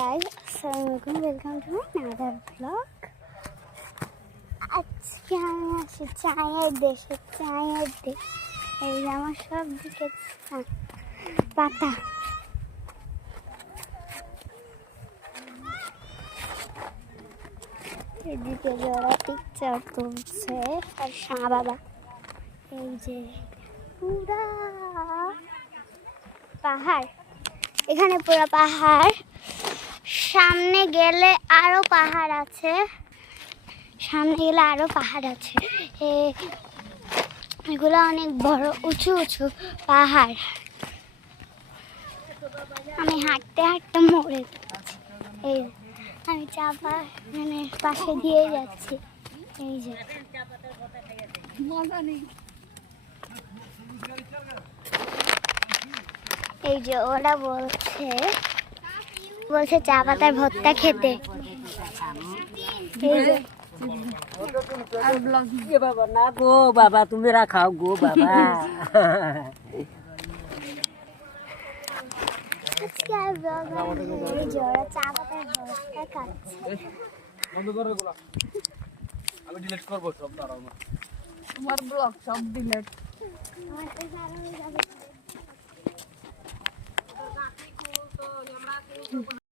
Guys, আসসালামু আলাইকুম, welcome to my another blog. আজকে আমি আছি চায়ের দেশে। চায়ের দেশ, এই আমার সব দিকে পাতা। এদিকে যারা পিকচার তুলছে আর শাহ বাবা। এই যে পুরা পাহাড়, এখানে পুরো পাহাড়। সামনে গেলে আরো পাহাড় আছে, সামনে গেলে আরো পাহাড় আছে। এগুলো অনেক বড় উঁচু উঁচু পাহাড়। আমি হাঁটতে হাঁটতে মরে যাচ্ছি। এই আমি চাপা মানে পাশে দিয়ে যাচ্ছি। এই যে এই যে ওরা বলছে চা পাতার ভর্তা খেতে। এই যে বাবা না গো বাবা, তুমি রাখাও গো বাবা। আজকে আর ব্লগ এই যে ওরা চা পাতার ভর্তা খাচ্ছে। আমি ডিলিট করব সব, দাঁড়াও না। তোমার ব্লগ সব ডিলিট। আমার তো সারা হয়ে যাবে।